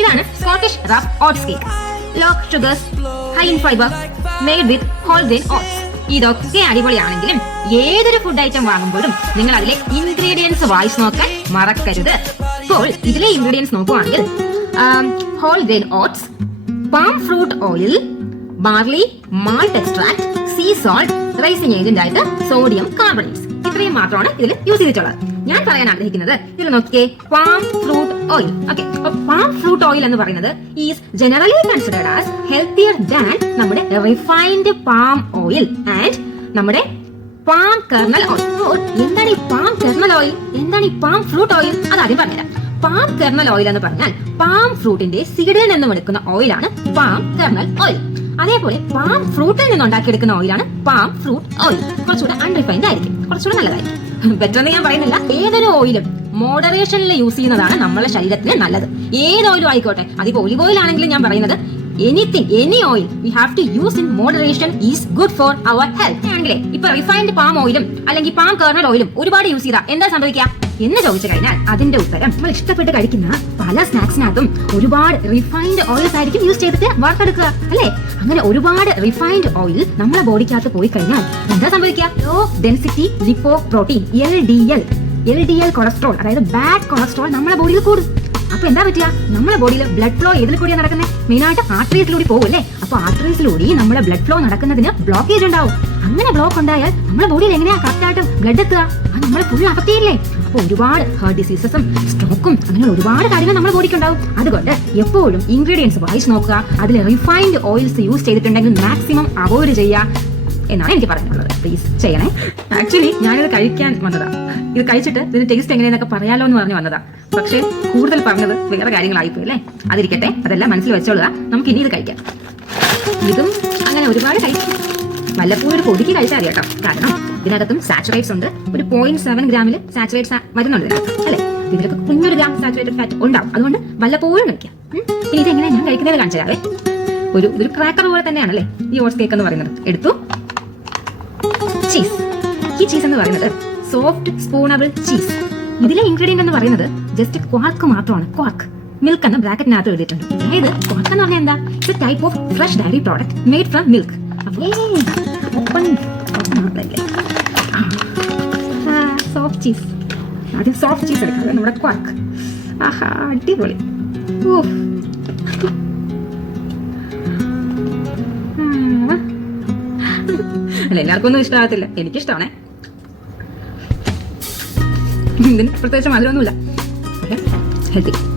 ഇതാണ് Scottish rough oats cake. Low sugars, high in fibre, made with whole grain oats. ഇതൊക്കെ അടിപൊളിയാണെങ്കിലും ഏതൊരു food item വാങ്ങുമ്പോഴും നിങ്ങൾ അതിലെ ഇൻഗ്രീഡിയൻസ് വായിച്ചു നോക്കാൻ മറക്കരുത്. അപ്പോൾ ഇതിലെ ഇൻഗ്രീഡിയൻസ് നോക്കുവാണെങ്കിൽ whole grain oats, palm fruit oil, barley, malt extract, sea salt, raising agent ആയിട്ട് സോഡിയം കാർബണേറ്റ്സ്, ഇത്രയും മാത്രമാണ് ഇതിൽ യൂസ് ചെയ്തിട്ടുള്ളത്. ഞാൻ പറയാൻ ആഗ്രഹിക്കുന്നത് ഇതിൽ നോക്കിയേ, palm fruit oil. Okay, palm fruit oil എന്ന് പറയുന്നത് is generally considered as healthier than നമ്മുടെ റിഫൈൻഡ് പാം ഓയിൽ ആൻഡ് നമ്മുടെ പാം കെർണൽ ഓയിൽ. എന്താണ് ഈ പാം കെർണൽ ഓയിൽ, എന്താണ് ഈ പാം ഫ്രൂട്ട് ഓയിൽ? അതാദ്യം പറഞ്ഞുതരാം. പാം കെർണൽ ഓയിൽ എന്ന് പറഞ്ഞാൽ പാം ഫ്രൂട്ടിന്റെ സീഡിൽ നിന്നും എടുക്കുന്ന ഓയിലാണ് പാം കെർണൽ ഓയിൽ. അതേപോലെ പാം ഫ്രൂട്ടിൽ നിന്ന് ഉണ്ടാക്കിയെടുക്കുന്ന ഓയിലാണ് പാം ഫ്രൂട്ട് ഓയിൽ. കുറച്ചുകൂടെ അൺറിഫൈൻഡ് ആയിരിക്കും, കുറച്ചുകൂടെ നല്ലതായിരിക്കും. ബെറ്റർ എന്ന് ഞാൻ പറയുന്നില്ല. ഏതൊരു ഓയിലും മോഡറേഷനിൽ യൂസ് ചെയ്യുന്നതാണ് നമ്മുടെ ശരീരത്തിന് നല്ലത്. ഏത് ഓയിലും ആയിക്കോട്ടെ, അതിപ്പോ ഒലിവ് ഓയിൽ ആണെങ്കിലും ഞാൻ പറയുന്നത് any oil we have to use in moderation is good for our health. ആണെങ്കിലേ ഇപ്പൊ റിഫൈൻഡ് പാം ഓയിലും അല്ലെങ്കിൽ പാം കെർണൽ ഓയിലും ഒരുപാട് യൂസ് ചെയ്താൽ എന്താ സംഭവിക്കുക എന്ന് ചോദിച്ചു കഴിഞ്ഞാൽ അതിന്റെ ഉത്തരം നമ്മൾ ഇഷ്ടപ്പെട്ട് കഴിക്കുന്ന പല സ്നാക്സിനകത്തും ഒരുപാട് റിഫൈൻഡ് ഓയിൽസ് ആയിരിക്കും യൂസ് ചെയ്തിട്ട് വറുത്തെടുക്കുക, അല്ലേ? അങ്ങനെ ഒരുപാട് റിഫൈൻഡ് ഓയിൽ നമ്മുടെ ബോഡിക്കകത്ത് പോയി കഴിഞ്ഞാൽ എന്താ സംഭവിക്കുക? Low density lipoprotein LDL cholesterol, അതായത് ബാഡ് കൊളസ്ട്രോൾ നമ്മുടെ ബോഡിയിൽ കൂടും. അപ്പൊ എന്താ പറ്റുക? നമ്മുടെ ബോഡിയിൽ ബ്ലഡ് ഫ്ലോ ഏതിൽ കൂടിയാണ് നടക്കുന്നത്? മെയിനായിട്ട് ആർട്ടറീസിലൂടെ പോകുമല്ലേ? അപ്പൊ ആർട്ടറീസിലൂടെ നമ്മുടെ ബ്ലഡ് ഫ്ലോ നടക്കുന്നതിന് ബ്ലോക്കേജ് ഉണ്ടാവും. അങ്ങനെ ബ്ലോക്ക് ഉണ്ടായാൽ നമ്മുടെ ബോഡിയിൽ എങ്ങനെയാ കറക്റ്റ് ആയിട്ട് ബ്ലഡ് എത്തുക? അത് നമ്മളെ ഫുൾ അഫക്ട് ചെയ്യില്ലേ? അപ്പൊ ഒരുപാട് ഹാർട്ട് ഡിസീസസും സ്ട്രോക്കും അങ്ങനെ ഒരുപാട് കാര്യങ്ങൾ നമ്മുടെ ബോഡിക്ക് ഉണ്ടാവും. അതുകൊണ്ട് എപ്പോഴും ഇൻഗ്രീഡിയൻസ് വായിച്ച് നോക്കുക. അതിൽ റിഫൈൻഡ് ഓയിൽസ് യൂസ് ചെയ്തിട്ടുണ്ടെങ്കിൽ മാക്സിമം അവോയ്ഡ് ചെയ്യുക എന്നാണ് എനിക്ക് പറയാനുള്ളത്. പ്ലീസ് ചെയ്യണേ. ആക്ച്വലി ഞാനിത് കഴിക്കാൻ വന്നതാ. ഇത് കഴിച്ചിട്ട് ഇതിന്റെ ടേസ്റ്റ് എങ്ങനെയെന്നൊക്കെ പറയാലോ എന്ന് പറഞ്ഞു വന്നതാ. പക്ഷെ കൂടുതൽ പറഞ്ഞത് വേറെ കാര്യങ്ങളായിപ്പോയി അല്ലേ? അതിരിക്കട്ടെ, അതെല്ലാം മനസ്സിൽ വെച്ചോളുക. നമുക്ക് ഇനി ഇത് കഴിക്കാം. ഇതും അങ്ങനെ ഒരുപാട് കഴിക്കും. വല്ലപ്പോഴും ഒരു പൊടിക്ക് കഴിച്ചാൽ കേട്ടോ. കാരണം ഇതിനകത്തും സാച്ചുറേറ്റ്സ് ഉണ്ട്. ഒരു 0.7 ഗ്രാമിൽ സാച്ചുറേറ്റ്സ് വരുന്നുണ്ട് ഇതിനകത്ത്, അല്ലേ? ഇതിലൊക്കെ കുഞ്ഞൊരു ഗ്രാം സാച്ചുറേറ്റഡ് ഫാറ്റ് ഉണ്ടാവും. അതുകൊണ്ട് വല്ലപ്പോഴും കഴിക്കാം. ഇനി ഇതെങ്ങനെ ഞാൻ കഴിക്കുന്നത് കാണിച്ചു തരാവേ. ഇതൊരു ക്രാക്കർ പോലെ തന്നെയാണല്ലേ ഈ ഓട്സ് കേക്ക് എന്ന് പറയുന്നത്. എടുത്തു ചീസ്. ഈ ചീസ് എന്ന് പറയുന്നത് സോഫ്റ്റ് സ്പൂണബിൾ ചീസ്. ഇതിലെ ഇൻഗ്രീഡിയന്റ് എന്ന് പറയുന്നത് ജസ്റ്റ് ക്വാർക്ക് മാത്രമാണ്. ക്വാർക്ക് മിൽക്ക് എന്ന ബ്രാക്കറ്റിനകത്ത് എഴുതിയിട്ടുണ്ട്. അതായത് ക്വാർക്ക് എന്ന് പറഞ്ഞാൽ എന്താ? It's A type of fresh dairy product made from milk. Soft cheese. ആദ്യം സോഫ്റ്റ് ചീസ് എടുക്കാം, നമ്മുടെ ക്വാർക്ക്. ആഹാ, അടിപൊളി. അല്ല, എല്ലാവർക്കും ഒന്നും ഇഷ്ടമാകത്തില്ല. എനിക്കിഷ്ടമാണേ. ഇതിന് പ്രത്യേകിച്ച് മധുരമൊന്നുമില്ല. ഹെൽത്തി.